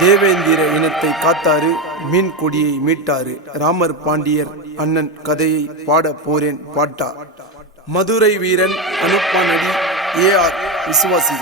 தேவேந்திர இனத்தை காத்தாரு, மீன் கொடியை மீட்டாரு. ராமர் பாண்டியர் அண்ணன் கதையை பாட போறேன் பாட்டா. மதுரை வீரன் அனுப்பானடி AR விசுவாசி.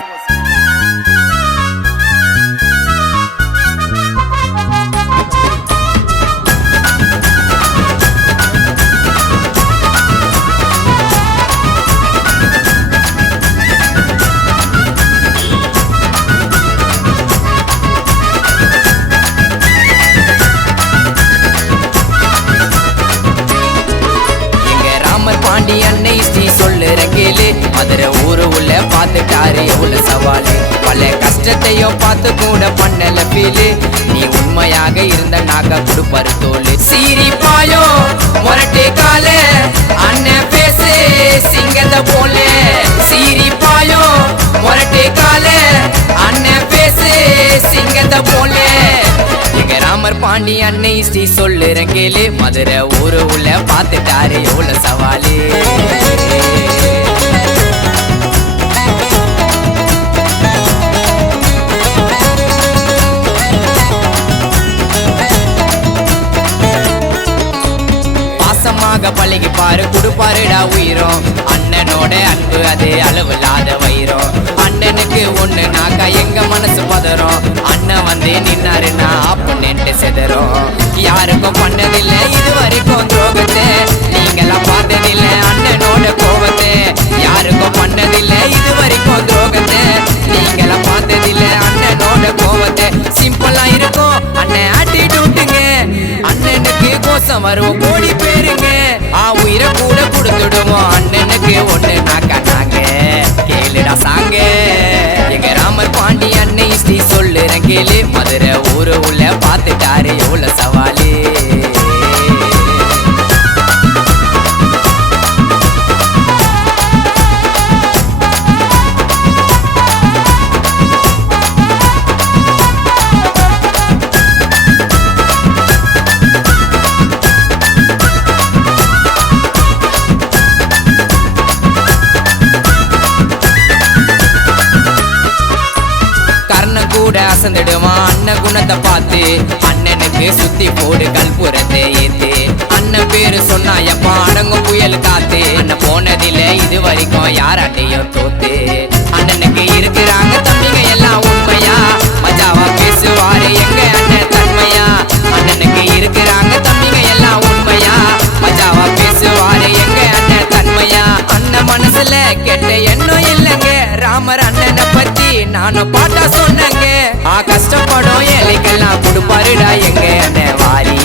அன்னை ஸ்ரீ சொல்லுற கேளு. மதுரை ஊரு உள்ள பார்த்துட்டாரு எவ்வளவு சவாலு. பல கஷ்டத்தையும் பார்த்து கூட பண்ணல ஃபீலு. நீ உண்மையாக இருந்த நாக்க கொடுப்பாரு தோலு. சீரிப்பாயோ முரட்டே கால அண்ணன் பேசு சிங்கத்தை போல. சீரிப்பாயோ முரட்டே கால அண்ணன் பேசு சிங்கத்தை போல. ராமர் பாண்டி அன்னை ஸ்ரீ சொல்லுற கேளு. மதுரை ஊரு உள்ள பார்த்துட்டாரு எவ்வளவு சவாலு. பாசமாக பழகி பாரு கொடுப்பாருடா உயிரும். அண்ணனோட அன்பு அது அளவில்லாத வைரம். அண்ணனுக்கு ஒண்ணு நாக்கா எங்க மனசு பதறோம். அண்ணன் வந்து நின்னாருன்னா அப்பன்னு செதறோம். யாருக்கும் பண்ணதில்லை இது வரைக்கும் துரோகத்தை. நீங்கெல்லாம் பார்த்ததில்லை அண்ணனோட கோபத்தை. யாருக்கும் பண்ணதில்லை இது வரைக்கும் துரோகத்தை. நீங்கெல்லாம் பார்த்ததில்லை அண்ணனோட கோபத்தை. சிம்பிளா இருக்கும் அண்ணன் ஆட்டிடியூட்டுங்க. அண்ணனுக்கு கோசம் வரும் கோடி பேருங்க. உயிரை கூட கொடுத்துடுவோம் அண்ணனுக்கு ஒண்ணு நாக்கா நாங்க. கேளுடா சாங்க எங்க ராமர் பாண்டி அன்னை ஸ்ரீ சொல்லுற கேளு. மதுரை ஊரு உள்ள பார்த்துட்டாரு எவ்வளவு சவாலு. கூட அசந்துடுமா அண்ணன் குணத்தை பார்த்து. அண்ணனுக்கு சுத்தி போடு கல்புரத்தை ஏத்து. அண்ணன் பேரு சொன்னா எப்பா அடங்கும் புயல் காத்து. அண்ணன் போனதில்ல இது வரைக்கும் யாராட்டையும் தோத்து. அண்ணனுக்கு இருக்கிறாங்க தம்பிங்க எல்லாம் உண்மையா. மஜாவா பேசுவாரு எங்க அண்ணன் தன்மையா. அண்ணனுக்கு இருக்கிறாங்க தம்பிங்க எல்லாம் உண்மையா. மஜாவா பேசுவாரு எங்க அண்ணன் தன்மையா. அண்ணன் மனசுல கெட்ட எண்ணம் இல்லைங்க. ராமர் அண்ணனை பத்தி நானும் பாட்டா சொன்னங்க. கஷ்டப்படும் ஏழைக்கெல்லாம் கொடுப்பாருடா எங்க அண்ணன் வாரி.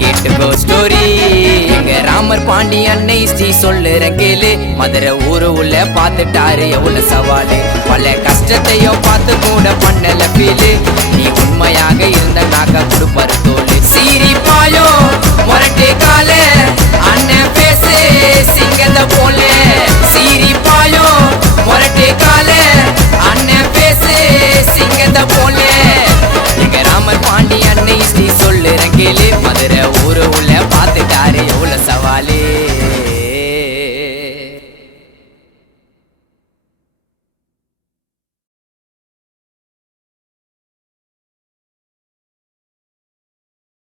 கேட்டுக்கோ ஸ்டோரி எங்க ராமர் பாண்டி அன்னை ஸ்ரீ சொல்லுற கேளு. மதுரை ஊரு உள்ள பார்த்துட்டாரு எவ்வளவு சவாலு. பல கஷ்டத்தையும் பார்த்து கூட பண்ணல ஃபீலு. நீ உண்மையாக இருந்த நாக்க கொடுப்பாரு தோலு. சீரிப்பாயோ முரட்டே கால அண்ணன் பேசு சிங்கத்தை போல. சீரிப்பாயோ முரட்டே கால அண்ணன் பேசு சிங்கத்தை போல. எங்க ராமர் பாண்டி அன்னை ஸ்ரீ சொல்லுற கேளு. மதுரை ஊரு உள்ள பார்த்துட்டாரு எவ்வளவு சவாலு.